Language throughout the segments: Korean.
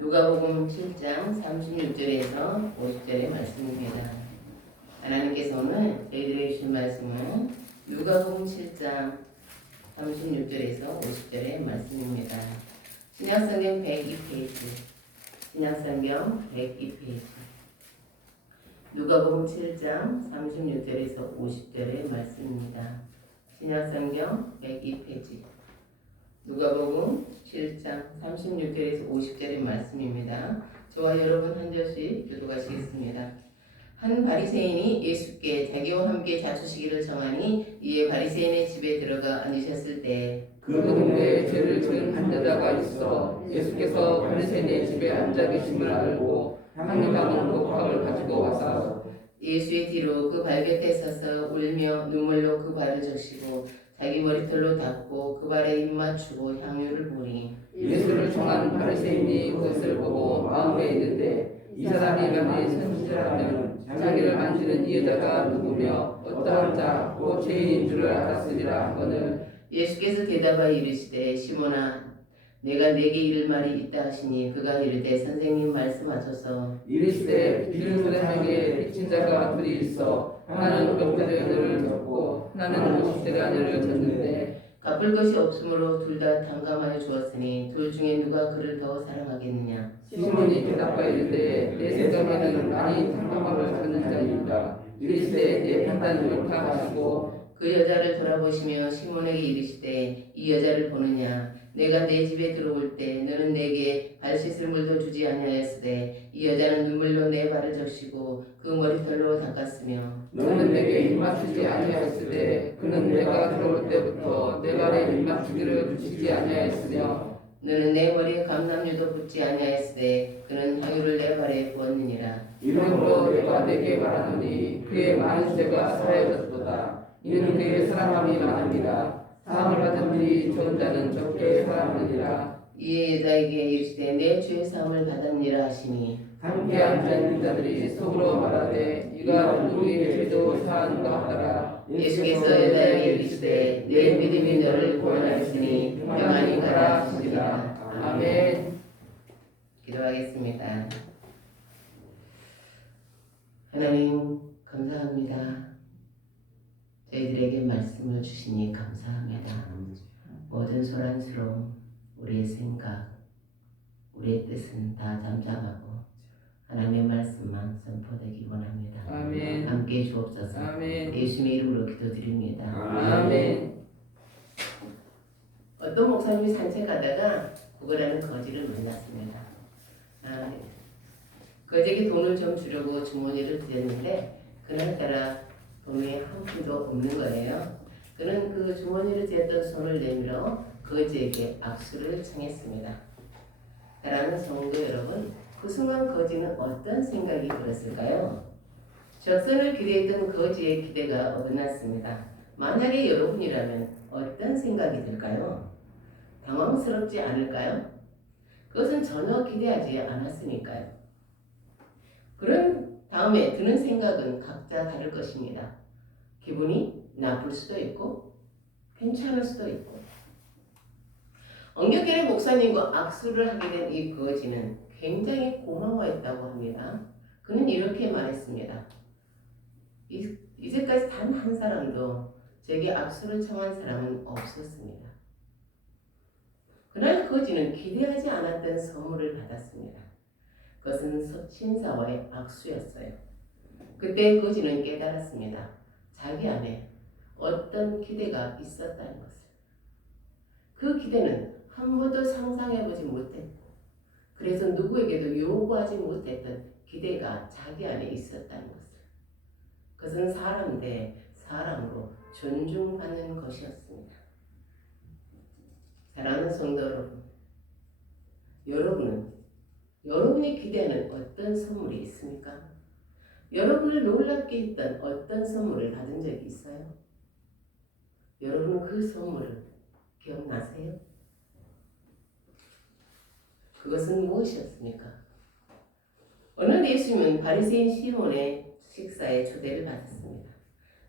누가복음 7장 36절에서 50절의 말씀입니다. 하나님께서 오늘 저희들에게 주신 말씀은 누가복음 7장 36절에서 50절의 말씀입니다. 신약성경 102페이지, 신약성경 102페이지, 누가복음 7장 36절에서 50절의 말씀입니다. 신약성경 102페이지, 누가복음 7장 36절에서 50절의 말씀입니다. 저와 여러분 한 절씩 교독하시겠습니다. 한 바리새인이 예수께 자기와 함께 자주시기를 청하니 이에 바리새인의 집에 들어가 앉으셨을 때 그 동네에 죄를 지은 한 여자가 있어 예수께서 바리새인의 집에 앉아 계심을 알고 향유 담은 독감을 가지고 와서 예수의 뒤로 그 발 곁에 서서 울며 눈물로 그 발을 적시고 자기 머리털로 닦고 그 발에 입 맞추고 향유를 부으니 예수를 청한 바리새인이 그것을 보고 마음에 있는데 이 사람이 만일 선지자라면 자기를 만지는 이 여자가 누구며 어떠한 자고 죄인인 줄을 알았으리라 하거늘 예수께서 대답하여 이르시되 시몬아 내가 네게 이를 말이 있다 하시니 그가 이르되 선생님 말씀하소서. 이르시되 비는 사람에게 빚진 자가 둘이 있어 하나는 50대를 졌고 하나는 50대를 졌는데 갚을 것이 없으므로 둘 다 탕감하여 주었으니 둘 중에 누가 그를 더 사랑하겠느냐. 시몬이 대답하여 이르되 내 생각에는 많이 탕감함을 받는 자이다. 이르시되 내 판단을 옳다 하시고 그 여자를 돌아보시며 시몬에게 이르시되 이 여자를 보느냐. 내가 내 집에 들어올 때 너는 내게 발 씻을 물도 주지 아니하였으되 이 여자는 눈물로 내 발을 적시고 그 머리털로 닦았으며 너는 내게 입 맞추지 아니하였으되 그는 내가 들어올 때부터 내 발에 입 맞추기를 주시지 아니하였으며 너는 내 머리에 감람유도 붓지 아니하였으되 그는 향유를 내 발에 부었느니라. 이러므로 내가 내게 말하노니 그의 많은 죄가 사하여졌도다. 이는 그의 사랑함이 많으니라. 사함을 받은 지 좋은 자는 적게 사랑하느니라. 이에 여자에게 이르시되 내 죄 사함을 받았니라 하시니 함께 앉아있는 자들이 속으로 말하되 이가 누구의 죄도 사하는가 하더라. 예수께서 여자에게 이르시되 내 믿음이 너를 구원하였으니 평안히 가라 하시니라. 아멘. 기도하겠습니다. 하나님 감사합니다. 저희들에게 말씀을 주시니 감사합니다. 모든 소란스러움, 우리의 생각, 우리의 뜻은 다 잠잠하고 하나님의 말씀만 선포되기 원합니다. 아멘. 함께해 주옵소서. 아멘. 예수님의 이름으로 기도드립니다. 아멘. 어떤 목사님이 산책하다가 구걸하는 거지를 만났습니다. 거지에게 돈을 좀 주려고 주머니를 드렸는데 그날따라 돈이 한 푼도 없는 거예요. 그는 그 주머니를 쥐었던 손을 내밀어 거지에게 악수를 청했습니다. 사랑하는 성도 여러분, 그 순간 거지는 어떤 생각이 들었을까요? 적선을 기대했던 거지의 기대가 어긋났습니다. 만약에 여러분이라면 어떤 생각이 들까요? 당황스럽지 않을까요? 그것은 전혀 기대하지 않았으니까요. 그런 다음에 드는 생각은 각자 다를 것입니다. 기분이 나쁠 수도 있고 괜찮을 수도 있고. 엉격결의 목사님과 악수를 하게 된 이 거지는 굉장히 고마워했다고 합니다. 그는 이렇게 말했습니다. 이제까지 단 한 사람도 제게 악수를 청한 사람은 없었습니다. 그날 거지는 기대하지 않았던 선물을 받았습니다. 그것은 신사와의 악수였어요. 그때 거지는 깨달았습니다. 자기 안에 어떤 기대가 있었다는 것을. 그 기대는 한 번도 상상해보지 못했고 그래서 누구에게도 요구하지 못했던 기대가 자기 안에 있었다는 것을. 그것은 사람 대 사람으로 존중받는 것이었습니다. 사랑하는 성도 여러분, 여러분이 기대하는 어떤 선물이 있습니까? 여러분을 놀랍게 했던 어떤 선물을 받은 적이 있어요? 여러분은 그 선물을 기억나세요? 그것은 무엇이었습니까? 어느 날 예수님은 바리새인 시몬의 식사에 초대를 받았습니다.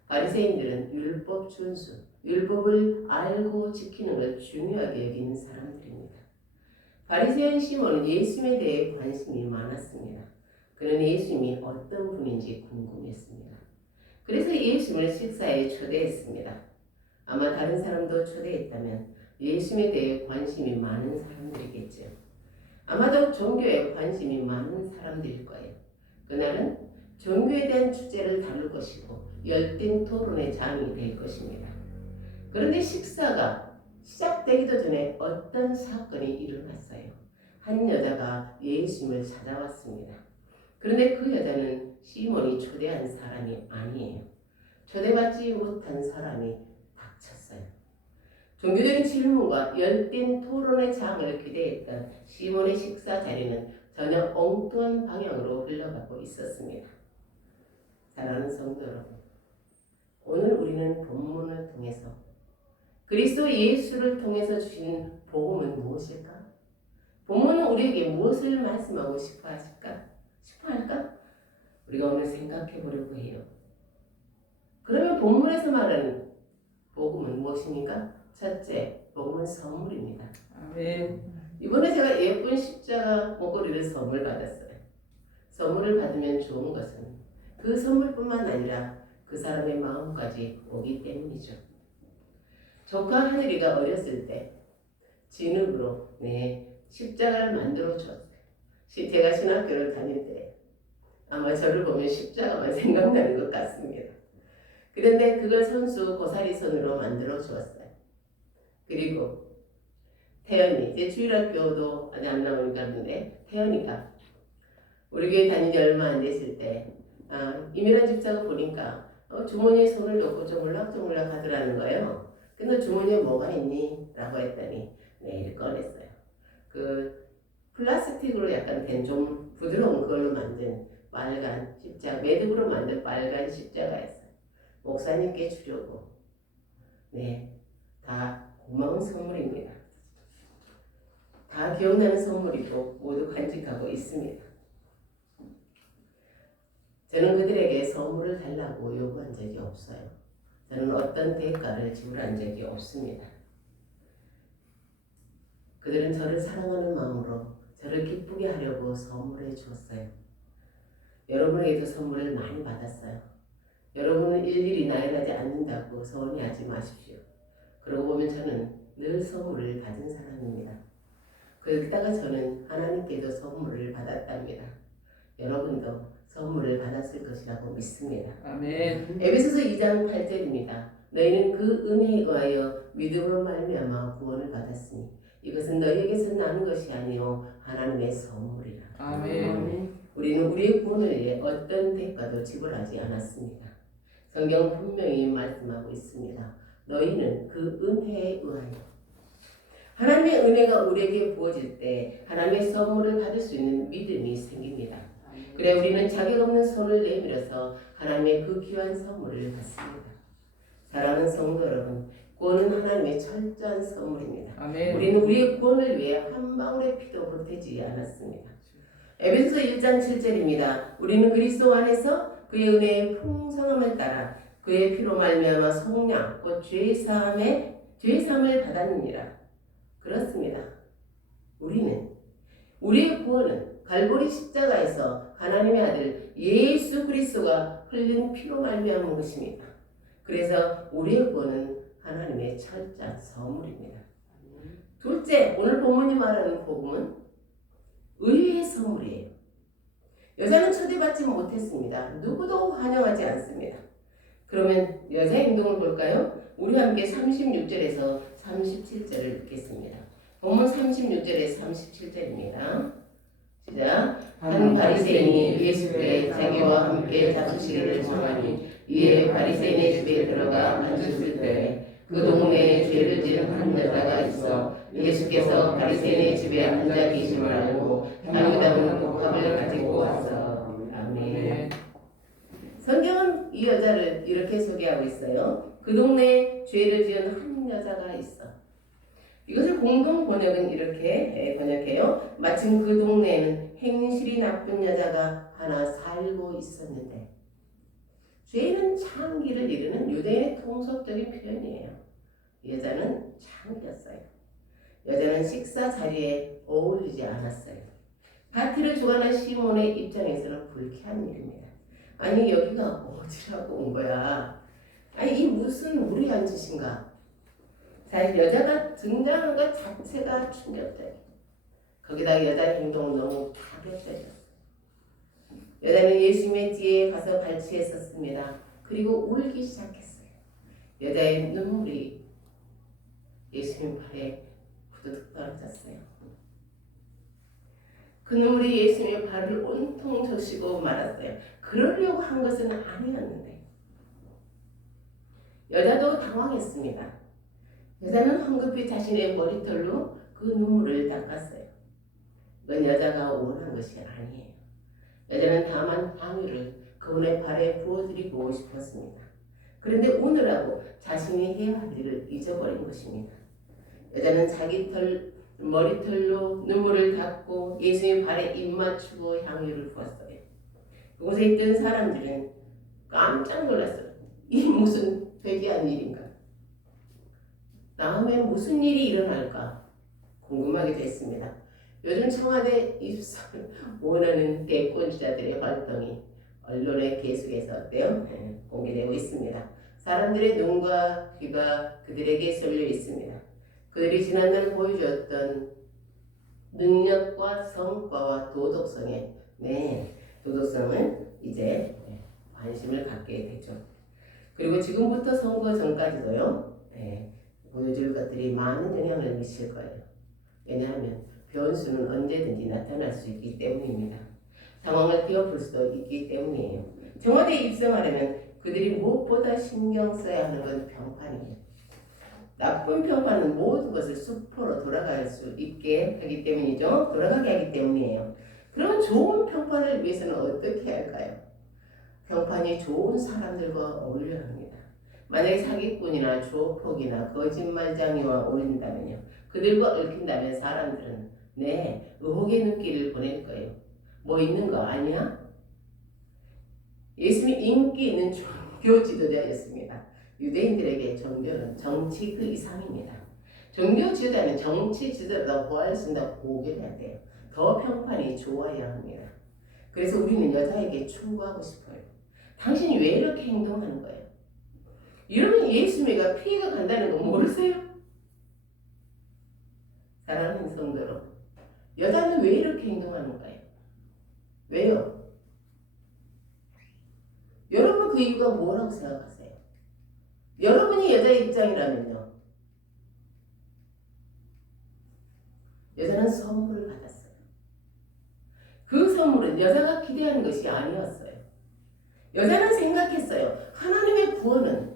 바리새인들은 율법 준수, 율법을 알고 지키는 걸 중요하게 여기는 사람들입니다. 바리새인 시몬은 예수님에 대해 관심이 많았습니다. 그는 예수님이 어떤 분인지 궁금했습니다. 그래서 예수님을 식사에 초대했습니다. 아마 다른 사람도 초대했다면 예수님에 대해 관심이 많은 사람들이겠죠. 아마도 종교에 관심이 많은 사람들일 거예요. 그날은 종교에 대한 주제를 다룰 것이고 열띤 토론의 장이 될 것입니다. 그런데 식사가 시작되기도 전에 어떤 사건이 일어났어요. 한 여자가 예수님을 찾아왔습니다. 그런데 그 여자는 시몬이 초대한 사람이 아니에요. 초대받지 못한 사람이 닥쳤어요. 종교적인 질문과 열띤 토론의 장을 기대했던 시몬의 식사 자리는 전혀 엉뚱한 방향으로 흘러가고 있었습니다. 사랑하는 성도 여러분, 오늘 우리는 본문을 통해서 그리스도 예수를 통해서 주신 복음은 무엇일까? 본문은 우리에게 무엇을 말씀하고 싶어 할까? 우리가 오늘 생각해 보려고 해요. 그러면 본문에서 말하는 복음은 무엇입니까? 첫째, 복음은 선물입니다. 아멘. 이번에 제가 예쁜 십자가 목걸이를 선물 받았어요. 선물을 받으면 좋은 것은 그 선물뿐만 아니라 그 사람의 마음까지 오기 때문이죠. 조카 하늘이가 어렸을 때 진흙으로 십자가를 만들어 줬어요. 제가 신학교를 다닐 때 아마 저를 보면 십자가만 생각나는 것 같습니다. 그런데 그걸 손수 고사리 손으로 만들어 주었어요. 그리고 태연이, 이제 주일학교도 아직 안 나오니까 하는데 태연이가 우리 교회 다닌 지 얼마 안 됐을 때 이민환 집사가 보니까 주머니에 손을 넣고 조물락조물락 하더라는 거예요. 근데 주머니에 뭐가 있니? 라고 했더니 네일 꺼냈어요. 그 플라스틱으로 약간 된 좀 부드러운 걸로 만든 빨간 십자가, 매듭으로 만든 빨간 십자가였어요. 목사님께 주려고. 다 고마운 선물입니다. 다 기억나는 선물이고 모두 간직하고 있습니다. 저는 그들에게 선물을 달라고 요구한 적이 없어요. 저는 어떤 대가를 지불한 적이 없습니다. 그들은 저를 사랑하는 마음으로 저를 기쁘게 하려고 선물해 주었어요. 여러분에게도 선물을 많이 받았어요. 여러분은 일일이 나열하지 않는다고 서운해하지 마십시오. 그러고 보면 저는 늘 선물을 받은 사람입니다. 그러다가 저는 하나님께도 선물을 받았답니다. 여러분도 선물을 받았을 것이라고 믿습니다. 아멘. 에베소서 2장 8절입니다. 너희는 그 은혜에 의하여 믿음으로 말미암아 구원을 받았으니 이것은 너희에게서 나는 것이 아니요 하나님의 선물이라. 아멘. 우리는 우리의 구원을 위해 어떤 대가도 지불하지 않았습니다. 성경은 분명히 말씀하고 있습니다. 너희는 그 은혜에 의하여. 하나님의 은혜가 우리에게 부어질 때 하나님의 선물을 받을 수 있는 믿음이 생깁니다. 그래 우리는 자격 없는 손을 내밀어서 하나님의 그 귀한 선물을 받습니다. 사랑하는 성도 여러분, 구원은 하나님의 철저한 선물입니다. 아멘. 우리는 우리의 구원을 위해 한 방울의 피도 보태지 않았습니다. 에베소서 1장 7절입니다. 우리는 그리스도 안에서 그의 은혜의 풍성함을 따라 그의 피로 말미암아 속량 곧 죄사함을 받았느니라. 그렇습니다. 우리의 구원은 갈보리 십자가에서 하나님의 아들 예수 그리스도가 흘린 피로 말미암은 것입니다. 그래서 우리의 구원은 하나님의 철저한 선물입니다. 둘째, 오늘 본문이 말하는 복음은 의의 선물이에요. 여자는 초대받지 못했습니다. 누구도 환영하지 않습니다. 그러면 여자의 행동을 볼까요? 우리 함께 36절에서 37절을 읽겠습니다. 본문 36절에서 37절입니다. 시작. 한 바리새인이 예수께 자기와 함께 잡수시기를 청하니 이에 바리새인의 집에 들어가 앉았을 때 그 동네에 죄를 지은 한 여자가 있어 예수께서 바리새인의 집에 앉아 계심을 알고 당이다는 복합을 가지고 와서. 아멘. 성경은 이 여자를 이렇게 소개하고 있어요. 그 동네에 죄를 지은 한 여자가 있어. 이것을 공동 번역은 이렇게 번역해요. 마침 그 동네에는 행실이 나쁜 여자가 하나 살고 있었는데, 죄는 창기를 이르는 유대인의 통속적인 표현이에요. 여자는 창기였어요. 여자는 식사 자리에 어울리지 않았어요. 파티를 주관한 시몬의 입장에서는 불쾌한 일입니다. 아니 여기가 어디라고 온 거야? 아니 이 무슨 무리한 짓인가? 사실 여자가 등장한 것 자체가 충격적이에요. 거기다 여자의 행동은 너무 파격적이었어요. 여자는 예수님의 뒤에 가서 발치에 섰습니다. 그리고 울기 시작했어요. 여자의 눈물이 예수님 팔에 후두둑 떨어졌어요. 그 눈물이 예수님의 발을 온통 적시고 말았어요. 그러려고 한 것은 아니었는데. 여자도 당황했습니다. 여자는 황급히 자신의 머리털로 그 눈물을 닦았어요. 그건 여자가 원한 것이 아니에요. 여자는 다만 향유를 그분의 발에 부어드리고 싶었습니다. 그런데 오늘하고 자신이 해야 할 일을 잊어버린 것입니다. 여자는 자기 머리털로 눈물을 닦고 예수님 발에 입 맞추고 향유를 부었어요. 그곳에 있던 사람들은 깜짝 놀랐어요. 이 무슨 회개한 일인가? 다음에 무슨 일이 일어날까 궁금하게 됐습니다. 요즘 청와대 입성을 원하는 대권주자들의 활동이 언론에 계속해서 공개되고 있습니다. 사람들의 눈과 귀가 그들에게 쏠려 있습니다. 그들이 지난날 보여주었던 능력과 성과와 도덕성을 이제 관심을 갖게 되죠. 그리고 지금부터 선거 전까지도요. 보여줄 것들이 많은 영향을 미칠 거예요. 왜냐하면 변수는 언제든지 나타날 수 있기 때문입니다. 상황을 뒤엎을 수도 있기 때문이에요. 청와대에 입성하려면 그들이 무엇보다 신경 써야 하는 건 평판이에요. 나쁜 평판은 모든 것을 수포로 돌아갈 수 있게 하기 때문이죠. 돌아가게 하기 때문이에요. 그럼 좋은 평판을 위해서는 어떻게 할까요? 평판이 좋은 사람들과 어울려야 합니다. 만약에 사기꾼이나 조폭이나 거짓말쟁이와 어울린다면요. 그들과 얽힌다면 사람들은 의혹의 눈길을 보낼 거예요. 뭐 있는 거 아니야? 예수님이 인기 있는 종교 지도자였습니다. 유대인들에게 종교는 정치 그 이상입니다. 종교 지도자는 정치 지도자보다 훨씬 더 고결해야 돼요. 더 평판이 좋아야 합니다. 그래서 우리는 여자에게 충고하고 싶어요. 당신이 왜 이렇게 행동하는 거예요? 이러면 예수님과 피해가 간다는 거 모르세요? 사랑하는 성도로 여자는 왜 이렇게 행동하는 거예요? 왜요? 여러분 그 이유가 뭐라고 생각하세요? 여러분이 여자의 입장이라면요. 여자는 선물을 받았어요. 그 선물은 여자가 기대하는 것이 아니었어요. 여자는 생각했어요. 하나님의 구원은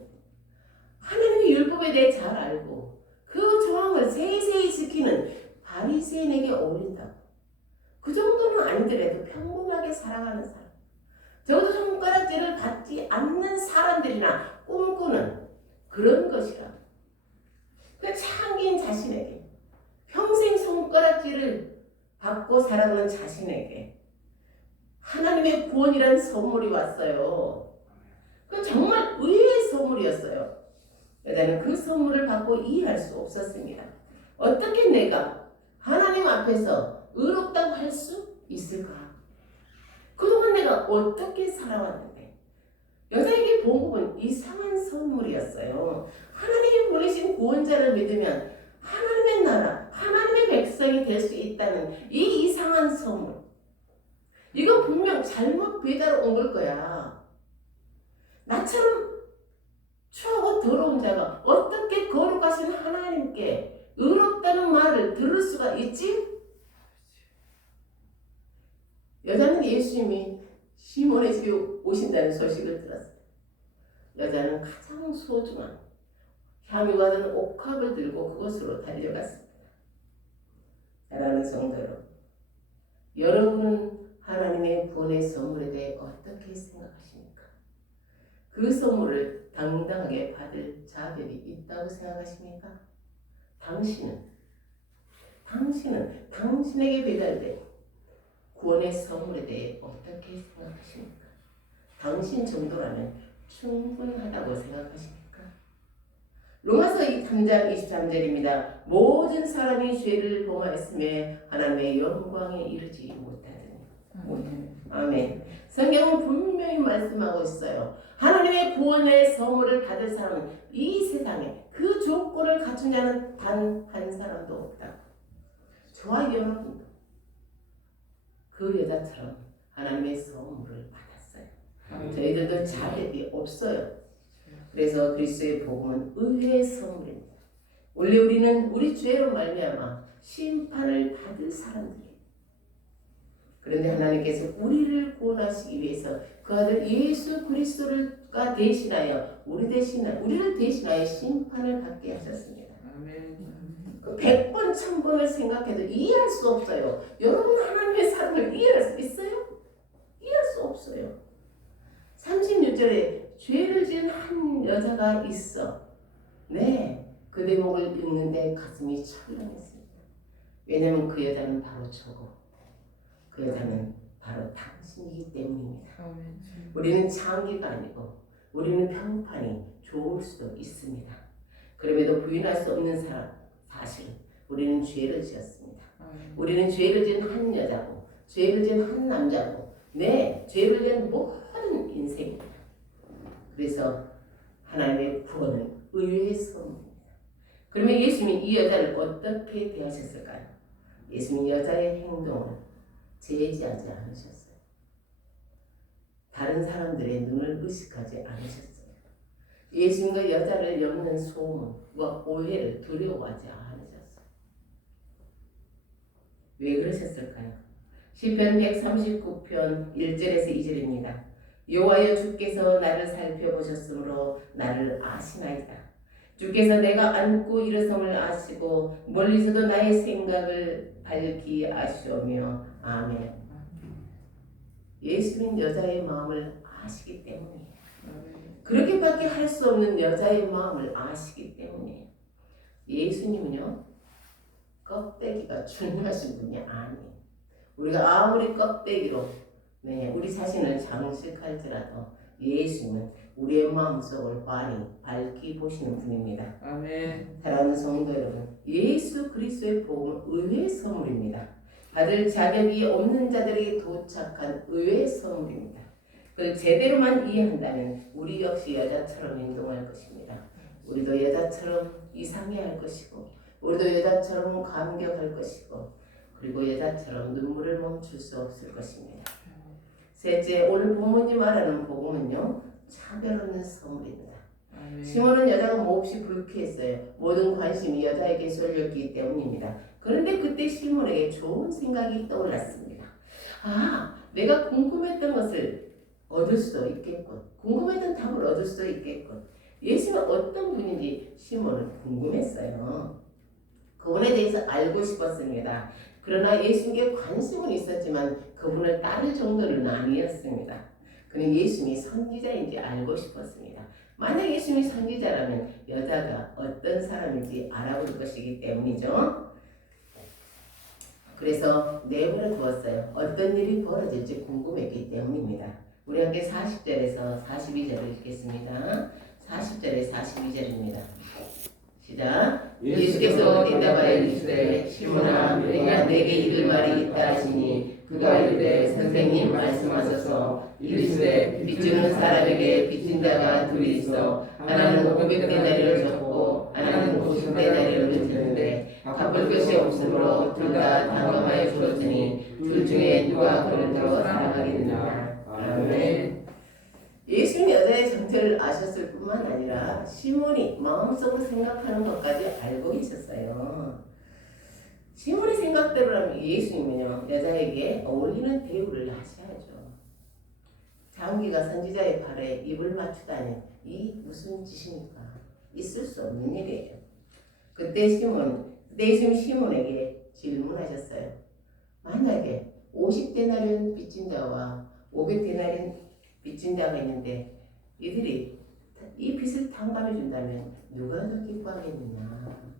하나님의 율법에 대해 잘 알고 그 조항을 세세히 지키는 바리새인에게 어울린다고. 그 정도는 아니더라도 평범하게 살아가는 사람, 적어도 손가락질을 받지 않는 사람들이나 꿈꾸는 그런 것이라. 그 창기인 자신에게 평생 손가락질을 받고 살아가는 자신에게 하나님의 구원이라는 선물이 왔어요. 그 정말 의외의 선물이었어요. 여자는 그 선물을 받고 이해할 수 없었습니다. 어떻게 내가 하나님 앞에서 의롭다고 할 수 있을까? 그동안 내가 어떻게 살아왔는데 여자에게 복음은 이상한 선물이었어요. 하나님이 보내신 구원자를 믿으면 하나님의 나라, 하나님의 백성이 될 수 있다는 이 이상한 선물. 이거 분명 잘못 배달로 온 걸 거야. 나처럼 추하고 더러운 자가 어떻게 거룩하신 하나님께 의롭다는 말을 들을 수가 있지? 여자는 예수님이 시몬의 집에 오신다는 소식을 들었어요. 여자는 가장 소중한 향유가 든 옥합을 들고 그곳으로 달려갔습니다. 사랑하는 성도 여러분, 여러분은 하나님의 구원의 선물에 대해 어떻게 생각하십니까? 그 선물을 당당하게 받을 자격이 있다고 생각하십니까? 당신은 당신에게 배달된 구원의 선물에 대해 어떻게 생각하십니까? 당신 정도라면 충분하다고 생각하십니까? 로마서 3장 23절입니다. 모든 사람이 죄를 범하였음에 하나님의 영광에 이르지 못하더니. 아멘. 성경은 분명히 말씀하고 있어요. 하나님의 구원의 선물을 받을 사람은 이 세상에 그 조건을 갖춘 자는 단 한 사람도 없다. 저와 여러분도 그 여자처럼 하나님의 선물을 받았어요. 저희들도 자격이 없어요. 그래서 그리스도의 복음은 의의 선물입니다. 원래 우리는 우리 죄로 말미암아 심판을 받을 사람들이에요. 그런데 하나님께서 우리를 구원하시기 위해서 그 아들 예수 그리스도가 대신하여 우리를 대신하여 심판을 받게 하셨습니다. 그 100번 1000번을 생각해도 이해할 수 없어요. 여러분 하나님의 사랑을 이해할 수 있어요? 이해할 수 없어요. 36절에 죄를 지은 한 여자가 있어. 네, 그 대목을 읽는데 가슴이 철렁했습니다. 왜냐하면 그 여자는 바로 저고 그 여자는 바로 당신이기 때문입니다. 우리는 장기가 아니고 우리는 평판이 좋을 수도 있습니다. 그럼에도 부인할 수 없는 사실 우리는 죄를 지었습니다. 우리는 죄를 지은 한 여자고 죄를 지은 한 남자고 네, 죄를 지은 모든 인생입니다. 그래서 하나님의 구원은 의의 선물입니다. 그러면 예수님이 이 여자를 어떻게 대하셨을까요? 예수님이 여자의 행동을 제지하지 않으셨어요. 다른 사람들의 눈을 의식하지 않으셨어요. 예수님과 여자를 엮는 소문과 오해를 두려워하지 않으셨어요. 왜 그러셨을까요? 시편 139편 1절에서 2절입니다. 여호와여 주께서 나를 살펴보셨으므로 나를 아시나이다. 주께서 내가 앉고 일어섬을 아시고 멀리서도 나의 생각을 밝히 아시오며 아멘. 예수님 여자의 마음을 아시기 때문이에요. 그렇게밖에 할 수 없는 여자의 마음을 아시기 때문이에요. 예수님은요 껍데기가 중요하신 분이 아니에요. 우리가 아무리 껍데기로 우리 자신을 장식할지라도 예수님은 우리의 마음속을 많이 밝히 보시는 분입니다. 아멘. 사랑하는 성도 여러분, 예수 그리스도의 복음은 의의 선물입니다. 받을 자격이 없는 자들에게 도착한 의의 선물입니다. 그걸 제대로만 이해한다면 우리 역시 여자처럼 행동할 것입니다. 우리도 여자처럼 이상해할 것이고 우리도 여자처럼 감격할 것이고 그리고 여자처럼 눈물을 멈출 수 없을 것입니다. 셋째, 오늘 부모님 말하는 복음은요 차별 없는 선물입니다. 시몬은 여자가 몹시 불쾌했어요. 모든 관심이 여자에게 쏠렸기 때문입니다. 그런데 그때 시몬에게 좋은 생각이 떠올랐습니다. 내가 궁금했던 것을 얻을 수도 있겠군. 궁금했던 답을 얻을 수도 있겠군. 예수님은 어떤 분인지 시몬은 궁금했어요. 그분에 대해서 알고 싶었습니다. 그러나 예수님께 관심은 있었지만 그분을 따를 정도는 아니었습니다. 그는 예수님이 선지자인지 알고 싶었습니다. 만약 예수님이 선지자라면 여자가 어떤 사람인지 알아볼 것이기 때문이죠. 그래서 내버려 두었어요. 어떤 일이 벌어질지 궁금했기 때문입니다. 우리 함께 40절에서 42절을 읽겠습니다. 40절에 42절입니다. 시작. 예수께서 대답하여 이르시되 시몬아 내가 내게 이를 말이 있다 하시니 그가 이르되 선생님 말씀하소서. 이르시되 빚주는 사람에게 빚진 자가 둘이 있어 하나는 500데나리를 줬고 하나는 50데나리를 줬는데 갚을 것이 없으므로 둘 다 당감하여 주었으니 둘 중에 누가 그를 더 사랑하겠느냐. 아멘. 예수님이 여자의 정체를 아셨을 뿐만 아니라 시몬이 마음속으로 생각하는 것까지 알고 있었어요. 시몬의 생각대로라면 예수님은요 여자에게 어울리는 대우를 하셔야죠. 장기가 선지자의 발에 입을 맞추다니 이 무슨 짓입니까? 있을 수 없는 일이에요. 그때 예수님이 시몬에게 질문하셨어요. 만약에 50데나리온 빚진 자와 500데나리온 빚진 자가 있는데 이들이 이 빚을 탕감해 준다면 누가 더 기뻐하겠느냐.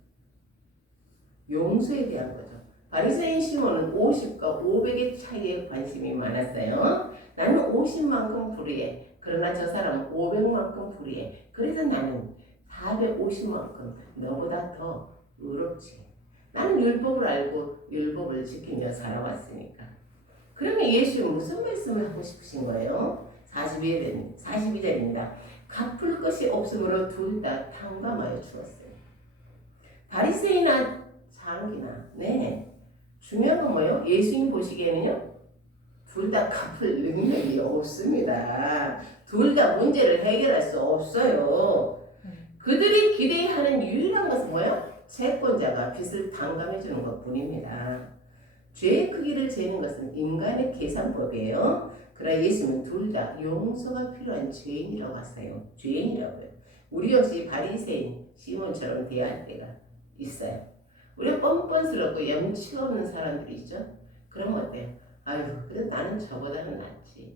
용서에 대한 거죠. 바리새인 시몬은 50과 500의 차이에 관심이 많았어요. 나는 50만큼 불의해. 그러나 저 사람은 500만큼 불의해. 그래서 나는 450만큼 너보다 더 의롭지. 나는 율법을 알고 율법을 지키며 살아왔으니까. 그러면 예수는 무슨 말씀을 하고 싶으신 거예요? 42절입니다. 갚을 것이 없으므로 둘 다 탕감하여 주었어요. 바리새인이나 장기나 중요한 건 뭐예요? 예수님 보시기에는요. 둘 다 갚을 능력이 없습니다. 둘 다 문제를 해결할 수 없어요. 그들이 기대하는 유일한 것은 뭐예요? 채권자가 빚을 탕감해 주는 것뿐입니다. 죄의 크기를 재는 것은 인간의 계산법이에요. 그러나 예수님은 둘 다 용서가 필요한 죄인이라고 하세요. 죄인이라고요. 우리 역시 바리새인 시몬처럼 대할 때가 있어요. 우리가 뻔뻔스럽고 염치가 없는 사람들이 있죠. 그러면 어때요? 아유, 그래 나는 저보다는 낫지.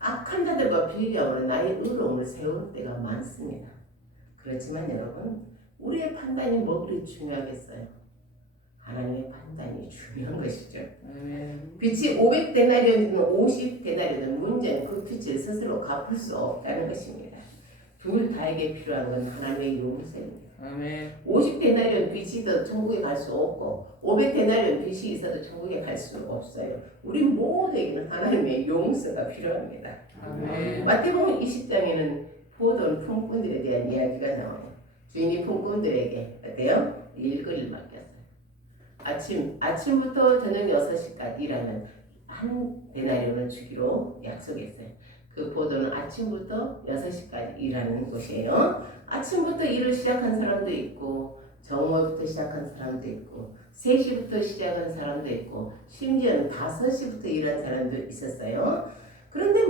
악한 자들과 비교함으로 나의 의로움을 세울 때가 많습니다. 그렇지만 여러분, 우리의 판단이 뭐 그리 중요하겠어요? 하나님의 판단이 중요한 것이죠. 빚이 500데나리온이든 50데나리온이든 문제는 그 빚을 스스로 갚을 수 없다는 것입니다. 둘 다에게 필요한 건 하나님의 용서입니다. 50데나리온 빚이 있어도 천국에 갈 수 없고 500데나리온 빚이 있어도 천국에 갈 수 없어요. 우리 모두에게는 하나님의 용서가 필요합니다. 마태복음 20장에는 포도원 품꾼들에 대한 이야기가 나와요. 주인이 품꾼들에게 어때요? 일거리를 맡겼어요. 아침부터 저녁 6시까지 일하면 한 데나리온을 주기로 약속했어요. 그 포도는 아침부터 6시까지 일하는 곳이에요. 아침부터 일을 시작한 사람도 있고 정오부터 시작한 사람도 있고 3시부터 시작한 사람도 있고 심지어는 5시부터 일한 사람도 있었어요. 그런데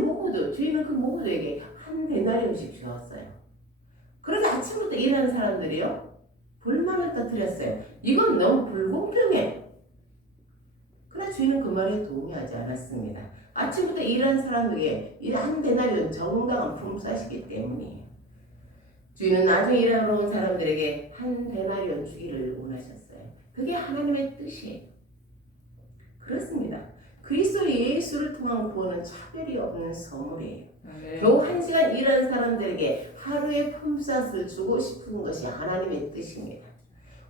주인은 그 모두에게 한 데나리온씩 주었어요. 그런데 아침부터 일하는 사람들이요 불만을 터뜨렸어요. 이건 너무 불공평해. 그러나 주인은 그 말에 동의하지 않았습니다. 아침부터 일하는 사람에게 한 데나리온 정당한 품삯이기 때문이에요. 주인은 나중에 일하러 온 사람들에게 한 데나리온 주기를 원하셨어요. 그게 하나님의 뜻이에요. 그렇습니다. 그리스도 예수를 통한 구원은 차별이 없는 선물이에요. 겨우 1시간 일하는 사람들에게 하루의 품삯을 주고 싶은 것이 하나님의 뜻입니다.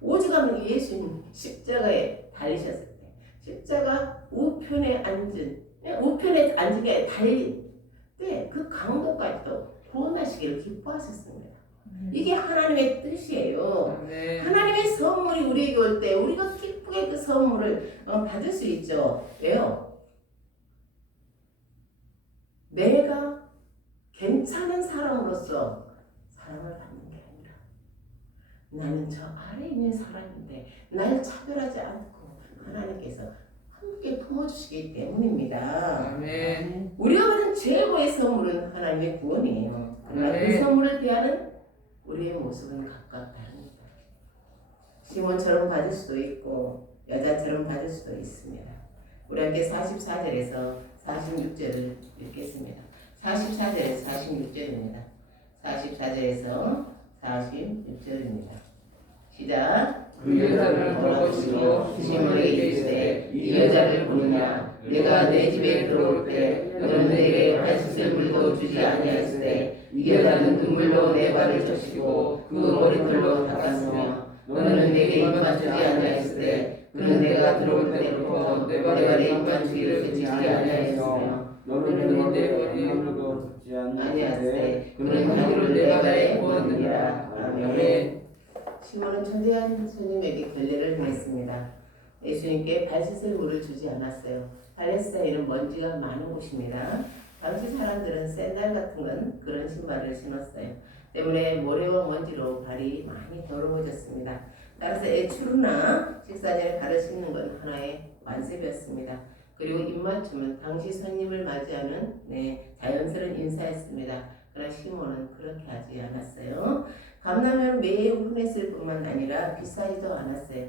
오직하면 예수님 십자가에 달리셨을 때 십자가 우편에 앉은 게 달린 때 그 강도까지도 구원하시기를 기뻐하셨습니다. 이게 하나님의 뜻이에요. 하나님의 선물이 우리에게 올 때 우리가 기쁘게 그 선물을 받을 수 있죠. 왜요? 내가 괜찮은 사람으로서 사랑을 받는 게 아니라 나는 저 아래 있는 사람인데 날 차별하지 않고 하나님께서 함께 품어주시기 때문입니다. 우리가 받은 최고의 선물은 하나님의 구원이에요. 그러나 그 선물을 대하는 우리의 모습은 각각 다릅니다. 시몬처럼 받을 수도 있고 여자처럼 받을 수도 있습니다. 우리 함께 44절에서 46절을 읽겠습니다. 44절에서 46절입니다. 44절에서 46절입니다. 시작. 그 여자를 돌아보시고 시몬에게 이르시되 이 여자를 보느냐? 내가 내 집에 들어올 때 너는 내게 발짓을 물도 주지 아니하였으되 이 여자는 눈물로 내 발을 적시고 그 머리털로 닦았으며 너는 내게 입만 주지 아니하였으되 그는 내가 들어올 때부터 내가 내 입만 주기를 그치지 아니하였으며 너는 내 머리도 듣지 아니하였으되 그는 가기를 내 바다에 부었느니라. 아멘. 시몬은 초대한 손님에게 결례를 행했습니다. 예수님께 발씻을 물을 주지 않았어요. 팔레스타인은 먼지가 많은 곳입니다. 당시 사람들은 샌들 같은 그런 신발을 신었어요. 때문에 모래와 먼지로 발이 많이 더러워졌습니다. 따라서 애출이나 식사 전에 발을 씻는 건 하나의 관습이었습니다. 그리고 입맞춤은 당시 손님을 맞이하는 자연스러운 인사였습니다. 그러나 시몬은 그렇게 하지 않았어요. 감람을 매우 흔했을 뿐만 아니라 비싸지도 않았어요.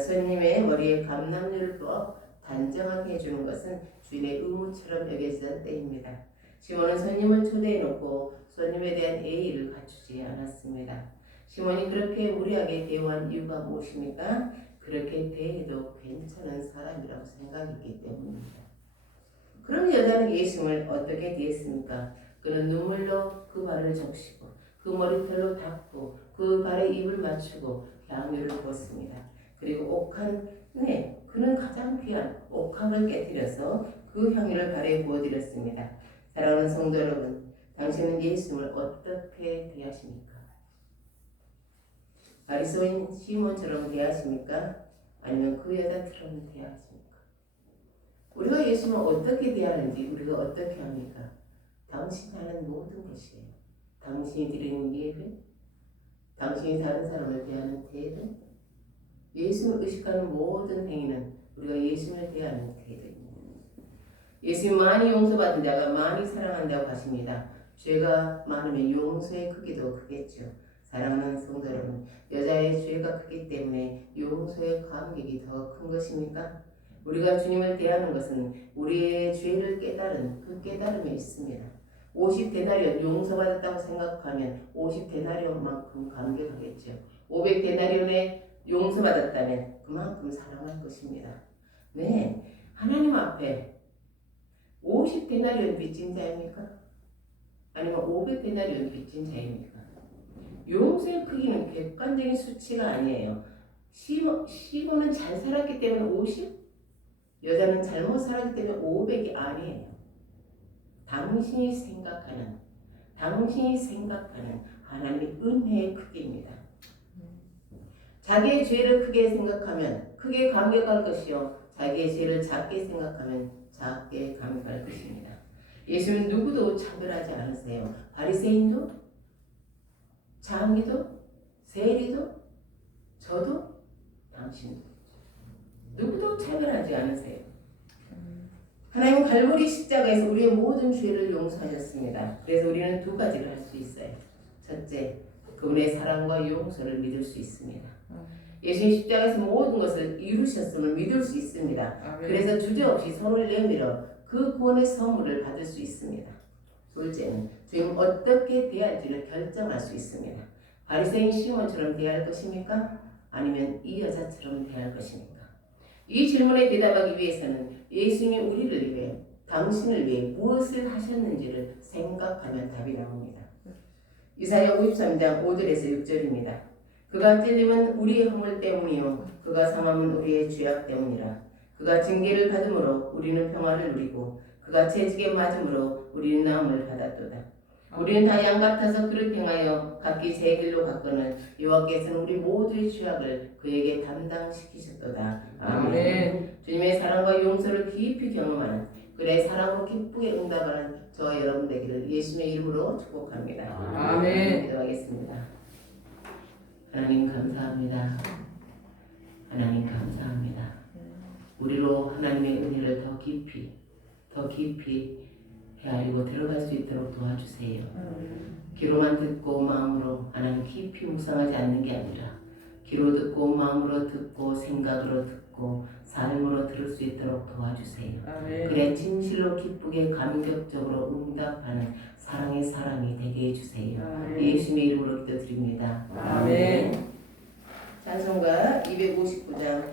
손님의 머리에 감람류를 부어 단정하게 해주는 것은 주인의 의무처럼 여겨지던 때입니다. 시몬은 손님을 초대해놓고 손님에 대한 예의를 갖추지 않았습니다. 시몬이 그렇게 무리하게 대우한 이유가 무엇입니까? 그렇게 대해도 괜찮은 사람이라고 생각했기 때문입니다. 그럼 여자는 예수님을 어떻게 대했습니까? 그는 눈물로 그 발을 적시고 그 머리털로 닦고 그 발에 입을 맞추고 향유를 부었습니다. 그리고 옥한 그는 가장 귀한 옥합을 깨뜨려서 그 향유를 발에 부어드렸습니다. 사랑하는 성도 여러분, 당신은 예수님을 어떻게 대하십니까? 바리새인 시몬처럼 대하십니까? 아니면 그 여자처럼 대하십니까? 우리가 예수님을 어떻게 대하는지 우리가 어떻게 합니까? 당신이 하는 모든 것이에요. 당신이 드리는 예배, 당신이 다른 사람을 대하는 태도, 예수님을 의식하는 모든 행위는 우리가 예수님을 대하는 태도입니다. 예수님 많이 용서받은 자가 많이 사랑한다고 하십니다. 죄가 많으면 용서의 크기도 크겠죠. 사랑하는 성도 여러분, 여자의 죄가 크기 때문에 용서의 감격이 더 큰 것입니까? 우리가 주님을 대하는 것은 우리의 죄를 깨달은 그 깨달음에 있습니다. 50데나리온 용서받았다고 생각하면 50데나리온만큼 감격하겠죠. 500데나리온에 용서받았다면 그만큼 사랑할 것입니다. 네, 하나님 앞에 50데나리온 빚진 자입니까? 아니면 500데나리온 빚진 자입니까? 용서의 크기는 객관적인 수치가 아니에요. 시몬은 잘 살았기 때문에 50, 여자는 잘못 살았기 때문에 500이 아니에요. 당신이 생각하는 하나님의 은혜의 크기입니다. 자기의 죄를 크게 생각하면 크게 감격할 것이요, 자기의 죄를 작게 생각하면 작게 감격할 것입니다. 예수는 누구도 차별하지 않으세요. 바리새인도, 장기도, 세리도, 저도, 당신도 누구도 차별하지 않으세요. 하나님은 갈보리 십자가에서 우리의 모든 죄를 용서하셨습니다. 그래서 우리는 두 가지를 할 수 있어요. 첫째, 그분의 사랑과 용서를 믿을 수 있습니다. 예수님 십자가에서 모든 것을 이루셨음을 믿을 수 있습니다. 그래서 주저없이 손을 내밀어 그 구원의 선물을 받을 수 있습니다. 둘째는 주님 어떻게 대할지를 결정할 수 있습니다. 바리새인 시몬처럼 대할 것입니까? 아니면 이 여자처럼 대할 것입니까? 이 질문에 대답하기 위해서는 예수님이 우리를 위해, 당신을 위해 무엇을 하셨는지를 생각하면 답이 나옵니다. 이사야 53장 5절에서 6절입니다. 그가 찔림은 우리의 허물 때문이요 그가 상함은 우리의 죄악 때문이라. 그가 징계를 받음으로 우리는 평화를 누리고 그가 채찍에 맞음으로 우리는 나음을 받았도다. 우리는 다 양 같아서 그를 행하여 각기 제 길로 갔거늘 여호와께서는 우리 모두의 죄악을 그에게 담당시키셨도다. 아멘. 주님의 사랑과 용서를 깊이 경험하는, 그의 사랑으로 기쁘게 응답하는 저와 여러분 되기를 예수님의 이름으로 축복합니다. 아멘. 기도하겠습니다. 하나님 감사합니다. 하나님 감사합니다. 우리로 하나님의 은혜를 더 깊이 헤아리고 들어갈 수 있도록 도와주세요. 귀로만 듣고 마음으로 하나님 깊이 묵상하지 않는 게 아니라 귀로 듣고 마음으로 듣고 생각으로 듣고 삶으로 들을 수 있도록 도와주세요. 그래 진실로 기쁘게 감격적으로 응답하는 사랑의 사람이 되게 해주세요. 예수님의 이름으로 기도드립니다. 아멘. 찬송가 259장